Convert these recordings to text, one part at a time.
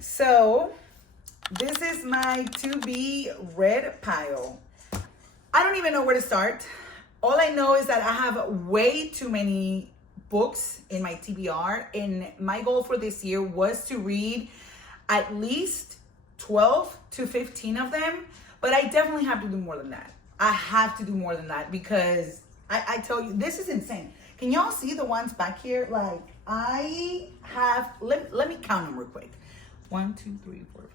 So this is my to be read pile. I don't even know where to start. All I know is that I have way too many books in my TBR, and my goal for this year was to read at least 12 to 15 of them, but I definitely have to do more than that. I have to do more than that because I tell you, this is insane. Can y'all see the ones back here? Like, I have, let me count them real quick. 1, 2, 3, 4, 5.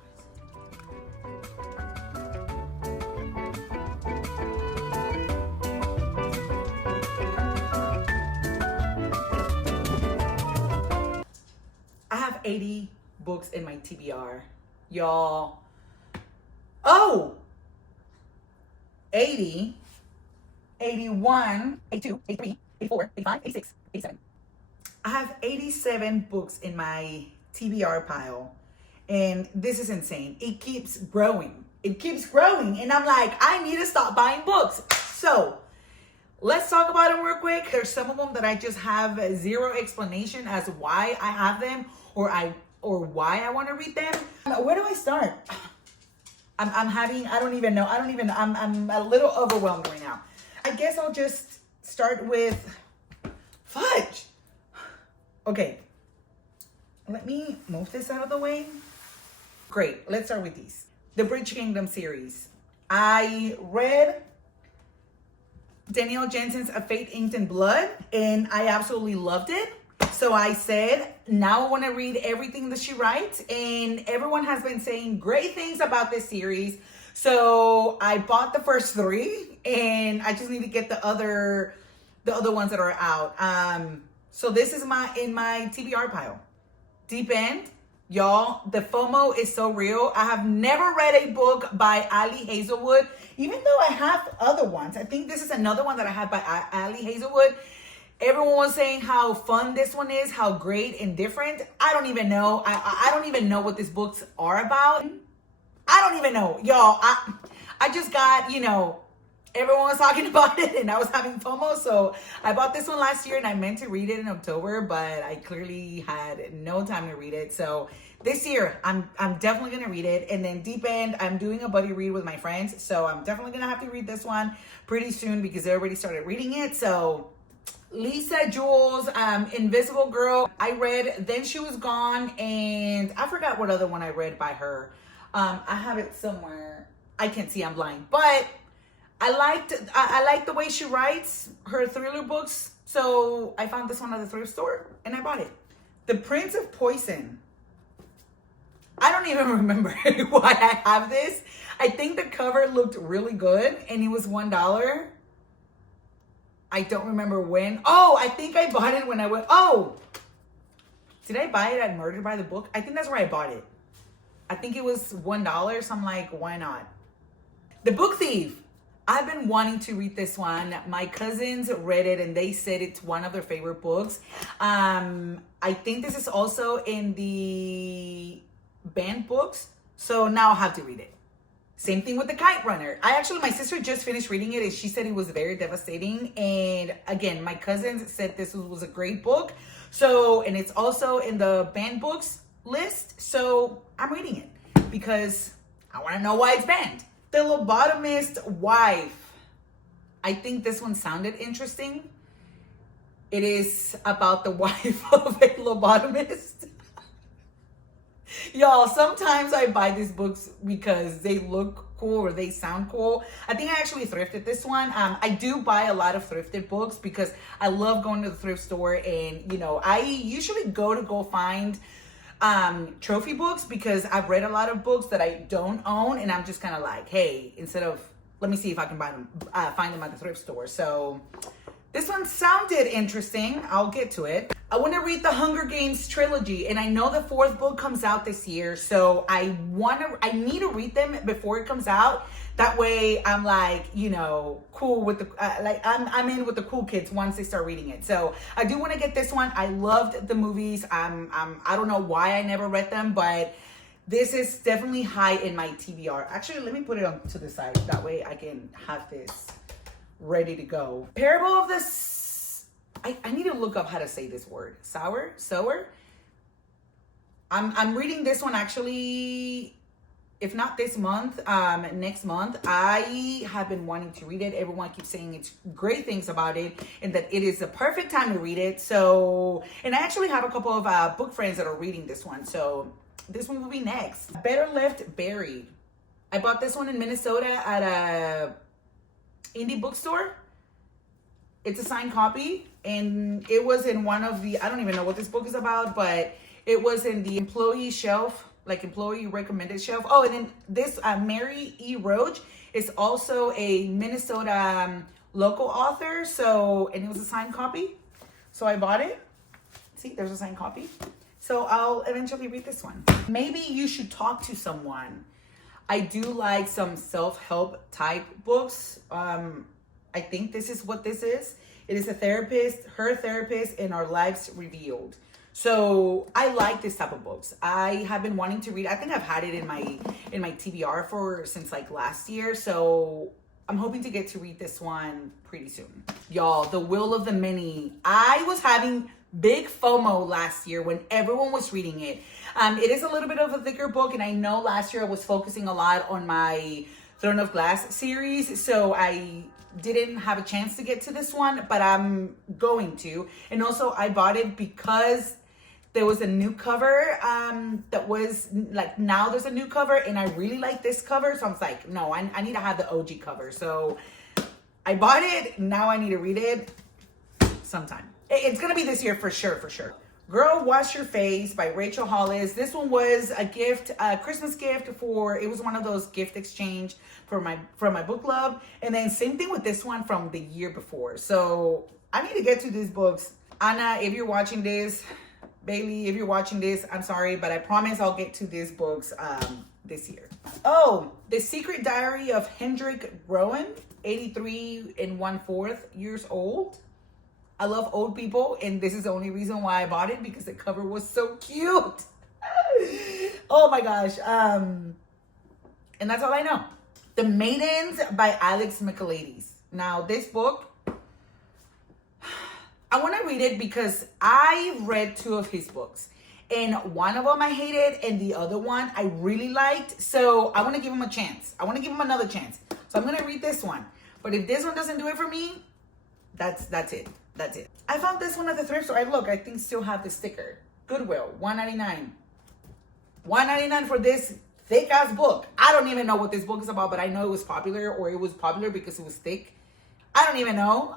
I have 80 books in my TBR, y'all. Oh, 80, 81, 82, 83, 84, 85, 86, 87. I have 87 books in my TBR pile, and this is insane. It keeps growing. It keeps growing, and I'm like, I need to stop buying books. So let's talk about them real quick. There's some of them that I just have zero explanation as why I have them or why I want to read them. Where do I start? I don't even know. I'm a little overwhelmed right now. I guess I'll just start with fudge. Okay. Let me move this out of the way. Great. Let's start with these. The Bridge Kingdom series. I read Danielle Jensen's A Fate Inked in Blood, and I absolutely loved it. So I said, now I want to read everything that she writes, and everyone has been saying great things about this series. So I bought the first 3, and I just need to get the other ones that are out. So this is in my TBR pile. Deep End, y'all. The FOMO is so real. I have never read a book by Ali Hazelwood, even though I have other ones. I think this is another one that I have by Ali Hazelwood. Everyone was saying how fun this one is, how great and different. I don't even know. I don't even know what these books are about. I don't even know. Y'all, I just got, everyone was talking about it and I was having FOMO. So I bought this one last year and I meant to read it in October, but I clearly had no time to read it. So this year, I'm definitely going to read it. And then Deep End, I'm doing a buddy read with my friends. So I'm definitely going to have to read this one pretty soon because they already started reading it. So Lisa Jules, Invisible Girl, I read Then She Was Gone, and I forgot what other one I read by her. I have it somewhere. I can't see, I'm blind. But I liked the way she writes her thriller books, so I found this one at the thrift store, and I bought it. The Prince of Poison. I don't even remember why I have this. I think the cover looked really good, and it was $1. I don't remember when. Oh, I think I bought it when I went. Oh, did I buy it at Murder by the Book? I think that's where I bought it. I think it was $1. So I'm like, why not? The Book Thief. I've been wanting to read this one. My cousins read it and they said it's one of their favorite books. I think this is also in the banned books. So now I'll have to read it. Same thing with The Kite Runner. My sister just finished reading it and she said it was very devastating. And again, my cousins said this was a great book. So, and it's also in the banned books list. So I'm reading it because I want to know why it's banned. The Lobotomist Wife. I think this one sounded interesting. It is about the wife of a lobotomist. Y'all, sometimes I buy these books because they look cool or they sound cool. I think I actually thrifted this one. I do buy a lot of thrifted books because I love going to the thrift store, and I usually go find trophy books because I've read a lot of books that I don't own, and I'm just kind of like, hey, instead of let me see if I can find them at the thrift store. So this one sounded interesting. I'll get to it. I want to read the Hunger Games trilogy, and I know the 4th book comes out this year, so I need to read them before it comes out. That way, I'm like, cool with the I'm in with the cool kids once they start reading it. So I do want to get this one. I loved the movies. I don't know why I never read them, but this is definitely high in my TBR. Actually, let me put it on to the side. That way, I can have this ready to go. Parable of the I need to look up how to say this word. Sower? I'm reading this one actually, if not this month, next month. I have been wanting to read it. Everyone keeps saying it's great things about it and that it is the perfect time to read it. So, and I actually have a couple of book friends that are reading this one. So this one will be next. Better Left Buried. I bought this one in Minnesota at a indie bookstore. It's a signed copy, and it was in one of the, I don't even know what this book is about, but it was in the employee shelf, like employee recommended shelf. Oh, and then this Mary E. Roach is also a Minnesota local author. So, and it was a signed copy. So I bought it. See, there's a signed copy. So I'll eventually read this one. Maybe You Should Talk to Someone. I do like some self-help type books. I think this is what this is. It is a therapist, her therapist, and our lives revealed. So I like this type of books. I have been wanting to read. I think I've had it in my TBR since like last year. So I'm hoping to get to read this one pretty soon. Y'all, The Will of the Many. I was having big FOMO last year when everyone was reading it. It is a little bit of a thicker book, and I know last year I was focusing a lot on my Throne of Glass series, so I didn't have a chance to get to this one, but I'm going to. And also I bought it because there was a new cover that was like, now there's a new cover, and I really like this cover, so I was like, no, I need to have the OG cover. So I bought it. Now I need to read it sometime. It's gonna be this year for sure, for sure. Girl, Wash Your Face by Rachel Hollis. This one was a gift, a Christmas gift for, it was one of those gift exchange from my book club. And then same thing with this one from the year before. So I need to get to these books. Anna, if you're watching this, Bailey, if you're watching this, I'm sorry, but I promise I'll get to these books this year. Oh, The Secret Diary of Hendrik Rowan, 83 1/4 years old. I love old people, and this is the only reason why I bought it, because the cover was so cute. Oh my gosh. And that's all I know. The Maidens by Alex Michaelides. Now, this book, I want to read it because I read 2 of his books, and one of them I hated, and the other one I really liked. So I want to give him a chance. I want to give him another chance. So I'm going to read this one. But if this one doesn't do it for me, that's it. That's it. I found this one at the thrift store. I think still have the sticker. Goodwill, $1.99. $1.99 for this thick ass book. I don't even know what this book is about, but I know it was popular, or it was popular because it was thick. I don't even know.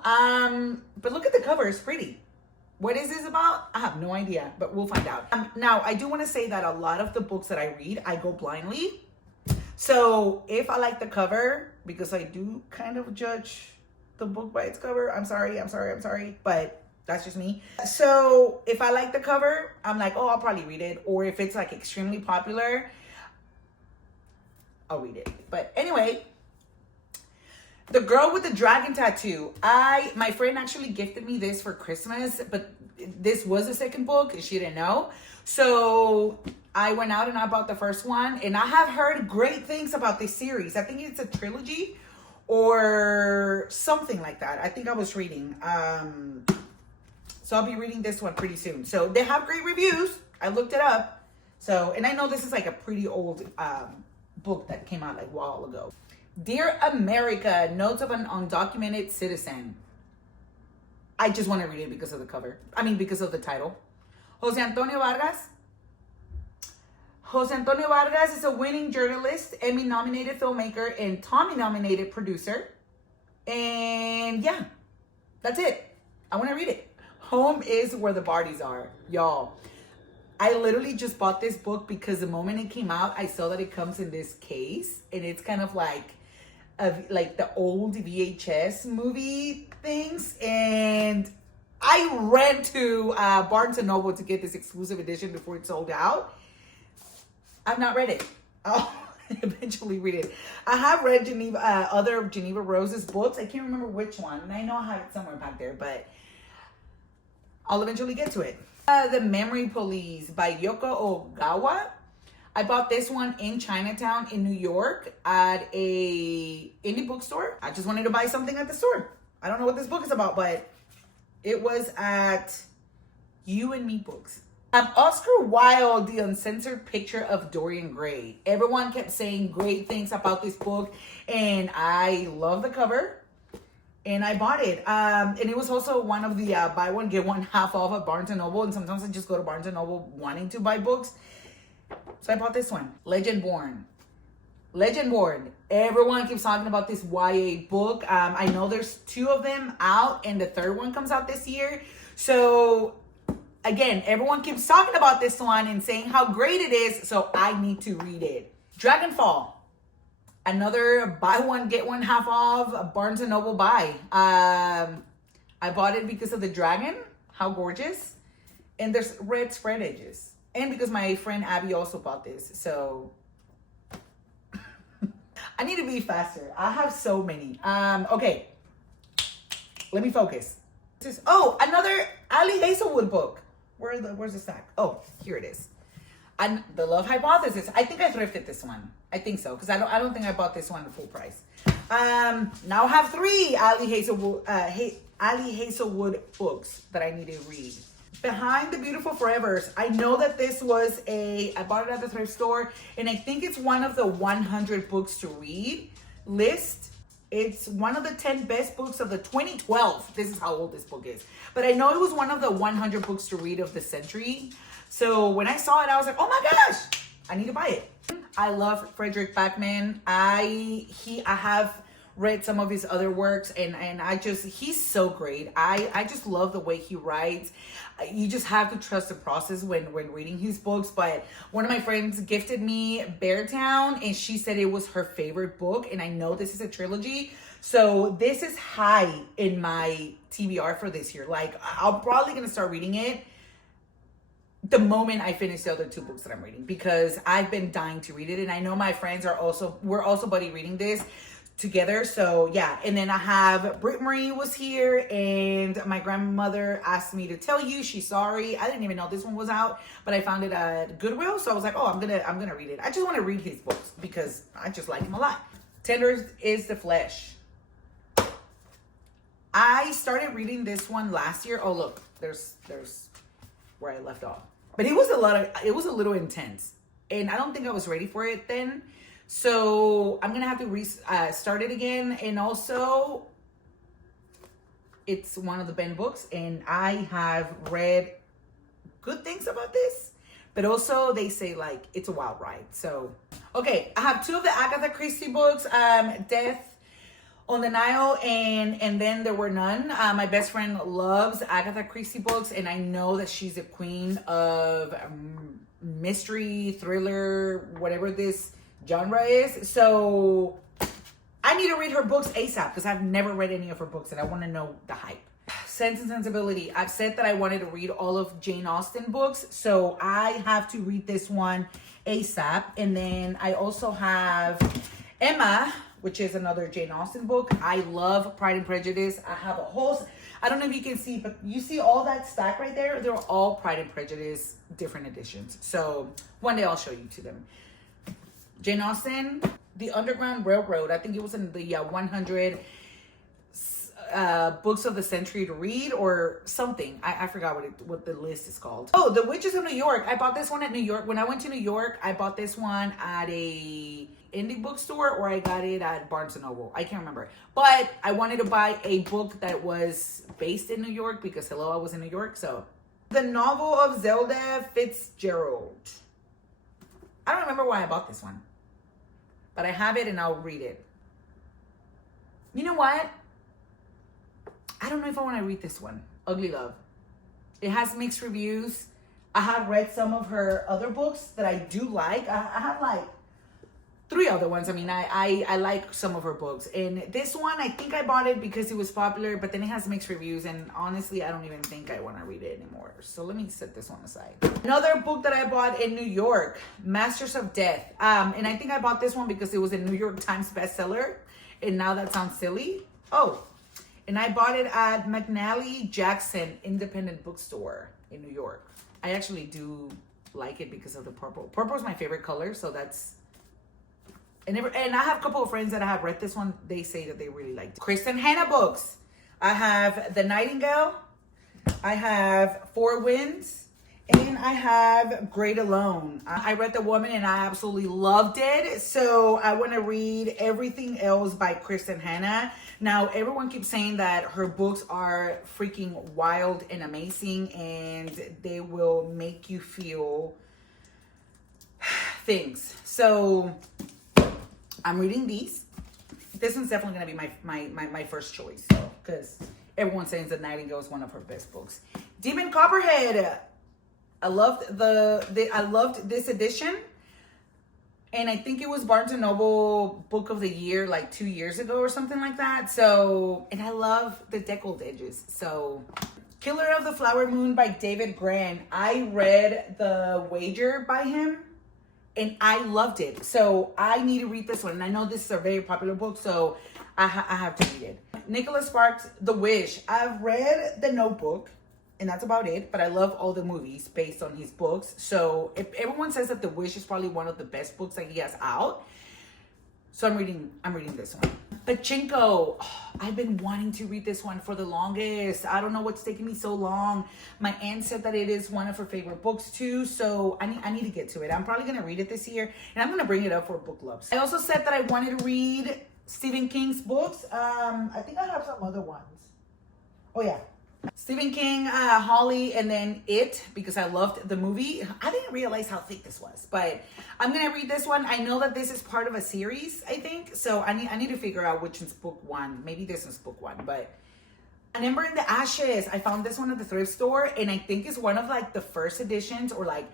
But look at the cover. It's pretty. What is this about? I have no idea, but we'll find out. Now, I do want to say that a lot of the books that I read, I go blindly. So if I like the cover, because I do kind of judge the book by its cover. I'm sorry, but that's just me. So if I like the cover, I'm like, oh, I'll probably read it. Or if it's like extremely popular, I'll read it. But anyway, The Girl with the Dragon Tattoo. My friend actually gifted me this for Christmas, but this was the second book and she didn't know. So I went out and I bought the first one, and I have heard great things about this series. I think it's a trilogy or something like that. I think I was reading. So I'll be reading this one pretty soon. So they have great reviews. I looked it up. So, and I know this is like a pretty old book that came out like a while ago. Dear America, Notes of an Undocumented Citizen. I just want to read it because of the cover. Because of the title. Jose Antonio Vargas. Jose Antonio Vargas is a winning journalist, Emmy-nominated filmmaker, and Tommy-nominated producer. And yeah, that's it. I want to read it. Home is where the parties are, y'all. I literally just bought this book because the moment it came out, I saw that it comes in this case, and it's kind of like the old VHS movie things. And I ran to Barnes and Noble to get this exclusive edition before it sold out. I've not read it. I'll eventually read it. I have read other Geneva Rose's books. I can't remember which one, and I know I have it somewhere back there, but I'll eventually get to it. The Memory Police by Yoko Ogawa. I bought this one in Chinatown in New York at a indie bookstore. I just wanted to buy something at the store. I don't know what this book is about, but it was at You and Me Books. Oscar Wilde, The Uncensored Picture of Dorian Gray. Everyone kept saying great things about this book, and I love the cover, and I bought it. And it was also one of the buy one, get one half off at Barnes & Noble, and sometimes I just go to Barnes & Noble wanting to buy books. So I bought this one, Legend Born. Legend Born. Everyone keeps talking about this YA book. I know there's 2 of them out, and the 3rd one comes out this year. So again, everyone keeps talking about this one and saying how great it is, so I need to read it. Dragonfall. Another buy one, get one half off, Barnes & Noble buy. I bought it because of the dragon. How gorgeous. And there's red spread edges. And because my friend Abby also bought this, so I need to be faster. I have so many. Okay, let me focus. Another Ali Hazelwood book. Where's the stack? Oh, here it is. And The Love Hypothesis. I think I thrifted this one. I think so, because I don't think I bought this one at full price. Now I have 3 Ali Hazelwood books that I need to read. Behind the Beautiful Forevers. I know that this was I bought it at the thrift store, and I think it's one of the 100 books to read list. It's one of the 10 best books of the 2012. This is how old this book is. But I know it was one of the 100 books to read of the century. So when I saw it, I was like, oh my gosh, I need to buy it. I love Frederick Backman. I have read some of his other works, and he's so great. I just love the way he writes. You just have to trust the process when reading his books. But one of my friends gifted me Beartown, and she said it was her favorite book, and I know this is a trilogy, so this is high in my TBR for this year. Like, I'm probably gonna start reading it the moment I finish the other 2 books that I'm reading, because I've been dying to read it, and I know my friends we're also buddy reading this together. So yeah, and then I have Britt Marie was here, and my grandmother asked me to tell you she's sorry. I didn't even know this one was out, but I found it at Goodwill, so I was like, oh, I'm gonna read it. I just want to read his books because I just like him a lot. Tender is the Flesh. I started reading this one last year. Oh look, there's where I left off, but it was a little intense, and I don't think I was ready for it then. So I'm gonna have to start it again. And also, it's one of the Ben books, and I have read good things about this, but also they say like it's a wild ride. So okay, I have 2 of the Agatha Christie books, Death on the Nile and Then There Were None. My best friend loves Agatha Christie books, and I know that she's a queen of mystery, thriller, whatever this genre is. So I need to read her books ASAP, because I've never read any of her books and I want to know the hype. Sense and Sensibility. I've said that I wanted to read all of Jane Austen books, so I have to read this one ASAP. And then I also have Emma, which is another Jane Austen book. I love Pride and Prejudice. I have a whole, I don't know if you can see, but you see all that stack right there? They're all Pride and Prejudice different editions. So one day I'll show you to them. Jane Austen, The Underground Railroad. I think it was in the 100 books of the century to read or something. I forgot what the list is called. Oh, The Witches of New York. I bought this one at New York. When I went to New York, I bought this one at a indie bookstore, or I got it at Barnes & Noble. I can't remember. But I wanted to buy a book that was based in New York because, hello, I was in New York. So, The Novel of Zelda Fitzgerald. I don't remember why I bought this one, but I have it and I'll read it. You know what? I don't know if I want to read this one. Ugly Love. It has mixed reviews. I have read some of her other books that I do like. I have like 3 other ones. I mean, I like some of her books. And this one, I think I bought it because it was popular, but then it has mixed reviews. And honestly, I don't even think I want to read it anymore. So let me set this one aside. Another book that I bought in New York, Masters of Death. And I think I bought this one because it was a New York Times bestseller. And now that sounds silly. Oh, and I bought it at McNally Jackson Independent Bookstore in New York. I actually do like it because of the purple. Purple is my favorite color, so that's... And I have a couple of friends that have read this one. They say that they really liked it. Kristen Hanna books. I have The Nightingale. I have Four Winds. And I have Great Alone. I read The Woman and I absolutely loved it. So I want to read everything else by Kristen Hanna. Now, everyone keeps saying that her books are freaking wild and amazing and they will make you feel things. So I'm reading these. This one's definitely going to be my first choice. Because everyone's saying that Nightingale is one of her best books. Demon Copperhead. I loved I loved this edition, and I think it was Barnes and Noble Book of the Year like 2 years ago or something like that. So, and I love the deckled edges. So, Killer of the Flower Moon by David Grann. I read The Wager by him, and I loved it. So I need to read this one. And I know this is a very popular book, so I have to read it. Nicholas Sparks' The Wish. I've read The Notebook. And that's about it. But I love all the movies based on his books. So if everyone says that The Wish is probably one of the best books that he has out. So I'm reading this one. Pachinko. Oh, I've been wanting to read this one for the longest. I don't know what's taking me so long. My aunt said that it is one of her favorite books too. So I need to get to it. I'm probably going to read it this year. And I'm going to bring it up for book clubs. I also said that I wanted to read Stephen King's books. I think I have some other ones. Oh yeah. Stephen King, Holly, and then It, because I loved the movie. I didn't realize how thick this was, but I'm gonna read this one. I know that this is part of a series, I think, so I need to figure out which one's book one. Maybe this one's book one, but An Ember in the Ashes. I found this one at the thrift store, and I think it's one of like the first editions, or like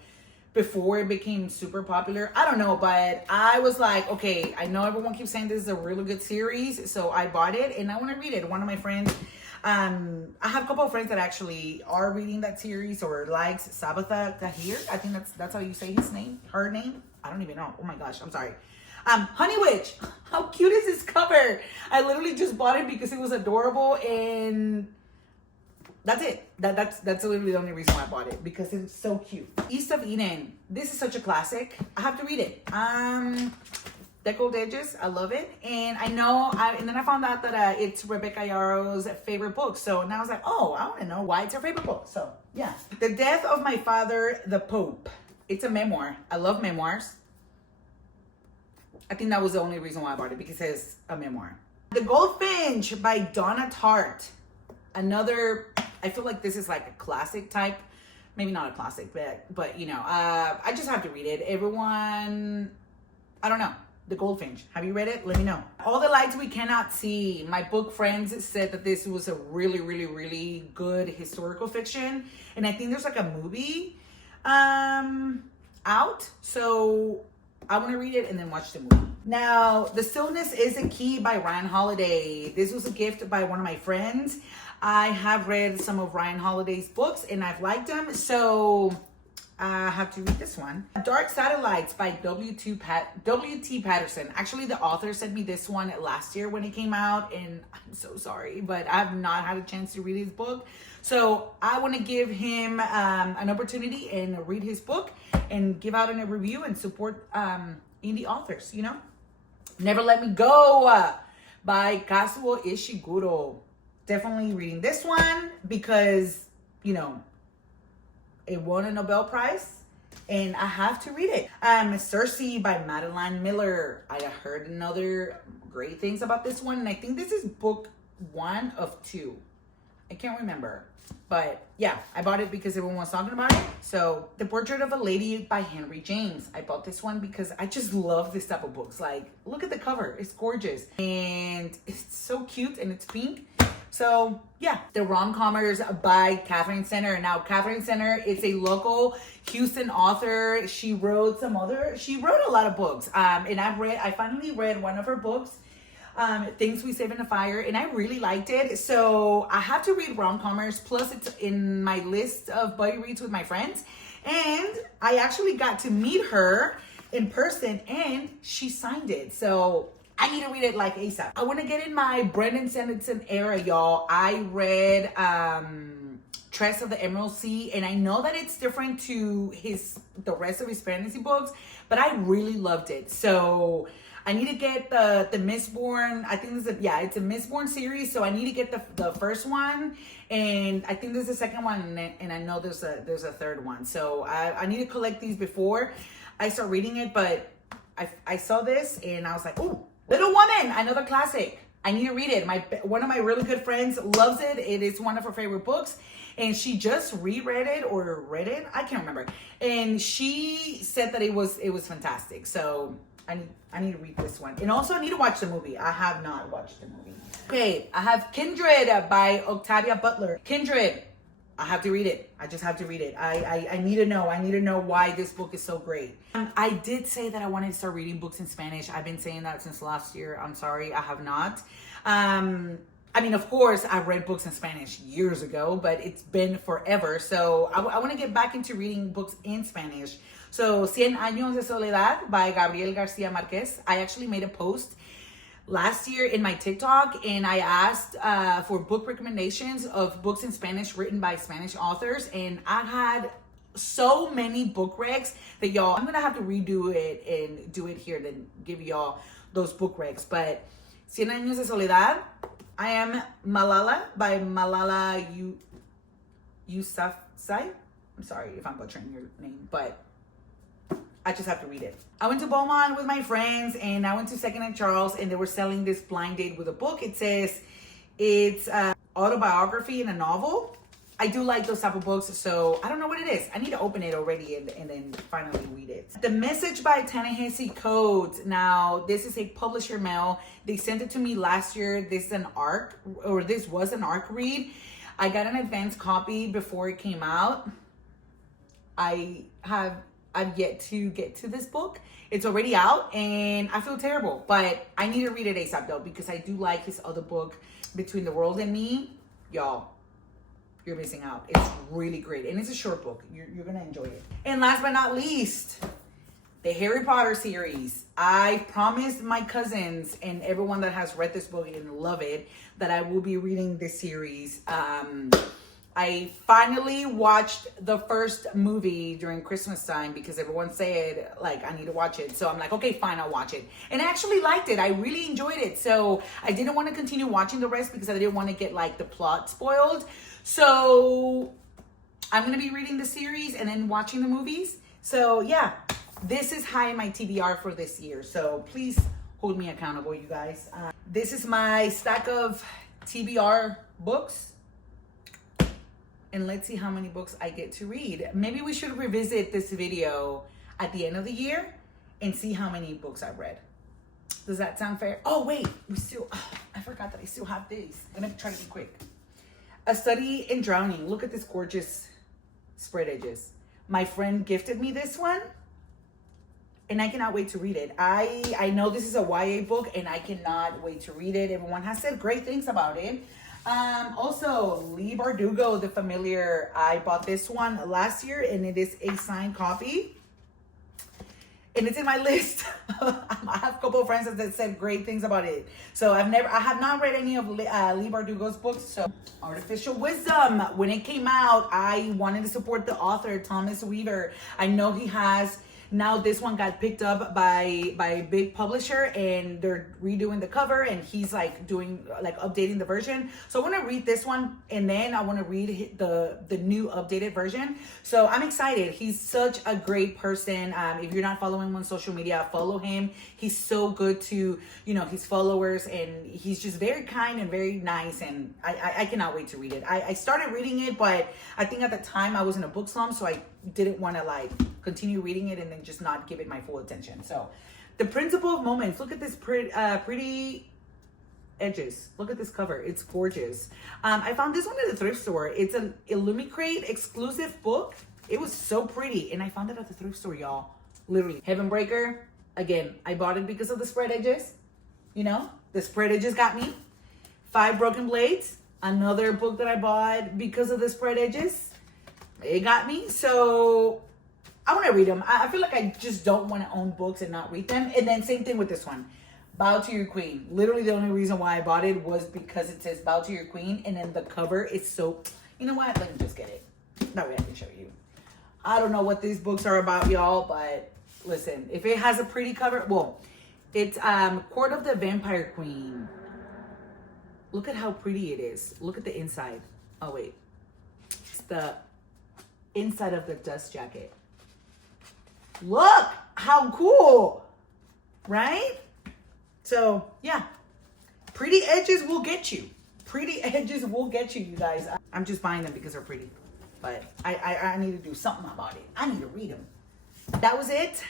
before it became super popular. I don't know, but I was like, okay, I know everyone keeps saying this is a really good series, so I bought it and I want to read it. One of my friends, I have a couple of friends that actually are reading that series or likes Sabatha Tahir. I think that's how you say his name, her name. I don't even know. Oh my gosh, I'm sorry. Honey Witch. How cute is this cover? I literally just bought it because it was adorable, and that's it. That's literally the only reason why I bought it, because it's so cute. East of Eden. This is such a classic. I have to read it. Deckled Edges, I love it. And I know, and then I found out that it's Rebecca Yarrow's favorite book. So now I was like, oh, I want to know why it's her favorite book. So yeah. The Death of My Father, the Pope. It's a memoir. I love memoirs. I think that was the only reason why I bought it, because it's a memoir. The Goldfinch by Donna Tartt. Another, I feel like this is like a classic type. Maybe not a classic, but you know, I just have to read it. Everyone, I don't know. The Goldfinch. Have you read it? Let me know. All the Lights We Cannot See. My book friends said that this was a really, really, really good historical fiction. And I think there's like a movie out. So I want to read it and then watch the movie. Now, The Stillness is a Key by Ryan Holiday. This was a gift by one of my friends. I have read some of Ryan Holiday's books and I've liked them. So I have to read this one. Dark Satellites by W.T. Patterson. Actually, the author sent me this one last year when it came out, and I'm so sorry, but I've not had a chance to read his book. So I want to give him an opportunity and read his book and give out a review and support indie authors, you know? Never Let Me Go by Kazuo Ishiguro. Definitely reading this one because, you know, it won a Nobel Prize, and I have to read it. Circe by Madeline Miller. I heard another great things about this one, and I think this is book 1 of 2. I can't remember, but yeah, I bought it because everyone was talking about it. So, The Portrait of a Lady by Henry James. I bought this one because I just love this type of books. Like, look at the cover. It's gorgeous, and it's so cute, and it's pink. So yeah, The Rom-Commers by Catherine Center. Now, Catherine Center is a local Houston author. She wrote a lot of books. And I finally read one of her books, Things We Save in the Fire, and I really liked it. So I have to read Rom-Commers, plus it's in my list of buddy reads with my friends. And I actually got to meet her in person, and she signed it. So I need to read it like ASAP. I want to get in my Brandon Sanderson era, y'all. I read Tress of the Emerald Sea, and I know that it's different to the rest of his fantasy books, but I really loved it. So I need to get the Mistborn. I think it's a Mistborn series. So I need to get the first one, and I think there's a second one, and I know there's a third one. So I need to collect these before I start reading it. But I saw this and I was like, oh, Little Woman, another classic. I need to read it. One of my really good friends loves it. It is one of her favorite books. And she just reread it or read it. I can't remember. And she said that it was fantastic. So I need to read this one. And also I need to watch the movie. I have not watched the movie. Okay, I have Kindred by Octavia Butler. Kindred, I have to read it. I just have to read it. I need to know. I need to know why this book is so great. I did say that I wanted to start reading books in Spanish. I've been saying that since last year. I'm sorry, I have not. I mean, of course, I read books in Spanish years ago, but it's been forever. So I want to get back into reading books in Spanish. So, Cien Años de Soledad by Gabriel Garcia Marquez. I actually made a post last year in my TikTok, and I asked for book recommendations of books in Spanish written by Spanish authors. And I had so many book recs that y'all, I'm going to have to redo it and do it here, then give y'all those book recs. But Cien Años de Soledad, I Am Malala by Malala Yousafzai. I'm sorry if I'm butchering your name, but I just have to read it. I went to Beaumont with my friends, and I went to Second and Charles, and they were selling this blind date with a book. It says it's autobiography in a novel. I do like those type of books, so I don't know what it is. I need to open it already and then finally read it. The Message by Ta-Nehisi Coates. Now, this is a publisher mail. They sent it to me last year. This was an ARC read. I got an advance copy before it came out. I've yet to get to this book. It's already out, and I feel terrible, but I need to read it ASAP though, because I do like his other book, Between the World and Me. Y'all, you're missing out. It's really great, and it's a short book. You're gonna enjoy it. And last but not least, the Harry Potter series. I promised my cousins and everyone that has read this book and love it that I will be reading this series. I finally watched the first movie during Christmas time because everyone said, like, I need to watch it. So I'm like, okay, fine, I'll watch it. And I actually liked it. I really enjoyed it. So I didn't want to continue watching the rest because I didn't want to get, like, the plot spoiled. So I'm going to be reading the series and then watching the movies. So, yeah, this is high in my TBR for this year. So please hold me accountable, you guys. This is my stack of TBR books. And let's see how many books I get to read. Maybe we should revisit this video at the end of the year and see how many books I've read. Does that sound fair? Oh, wait, I forgot that I still have these. I'm gonna try to be quick. A Study in Drowning. Look at this gorgeous spread edges. My friend gifted me this one, and I cannot wait to read it. I know this is a YA book, and I cannot wait to read it. Everyone has said great things about it. Also, Lee Bardugo, The Familiar. I bought this one last year, and it is a signed copy. And it's in my list. I have a couple of friends that said great things about it. So I have not read any of Lee Bardugo's books. So Artificial Wisdom. When it came out, I wanted to support the author, Thomas Weaver. I know he has. Now this one got picked up by a big publisher, and they're redoing the cover, and he's like updating the version. So I want to read this one, and then I want to read the new updated version. So I'm excited. He's such a great person. If you're not following him on social media, follow him. He's so good to his followers, and he's just very kind and very nice, and I cannot wait to read it. I started reading it, but I think at the time I was in a book slump, so I didn't want to continue reading it and then just not give it my full attention. So The Principle of Moments. Look at this pretty edges. Look at this cover. It's gorgeous. I found this one at the thrift store. It's an Illumicrate exclusive book. It was so pretty, and I found it at the thrift store, y'all. Literally. Heaven Breaker. Again, I bought it because of the spread edges. The spread edges got me. 5 Broken Blades. Another book that I bought because of the spread edges. It got me. So I want to read them. I feel like I just don't want to own books and not read them. And then same thing with this one. Bow to Your Queen. Literally the only reason why I bought it was because it says Bow to Your Queen. And then the cover is so... You know what? Let me just get it. That way I can show you. I don't know what these books are about, y'all. But listen, if it has a pretty cover... Well, It's Court of the Vampire Queen. Look at how pretty it is. Look at the inside. Oh, wait. It's the inside of the dust jacket. Look how cool, right? So, yeah. Pretty edges will get you. Pretty edges will get you, you guys. I'm just buying them because they're pretty. But I need to do something about it. I need to read them. That was it.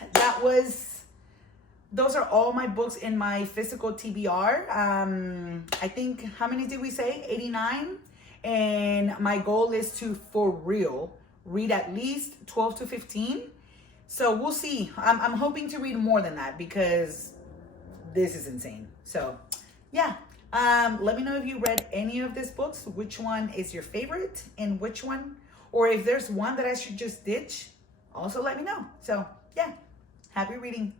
Those are all my books in my physical TBR. I think, how many did we say? 89. And my goal is to, for real, read at least 12 to 15. So we'll see. I'm hoping to read more than that because this is insane. So yeah. Let me know if you read any of these books, which one is your favorite and which one, or if there's one that I should just ditch, also let me know. So yeah, happy reading.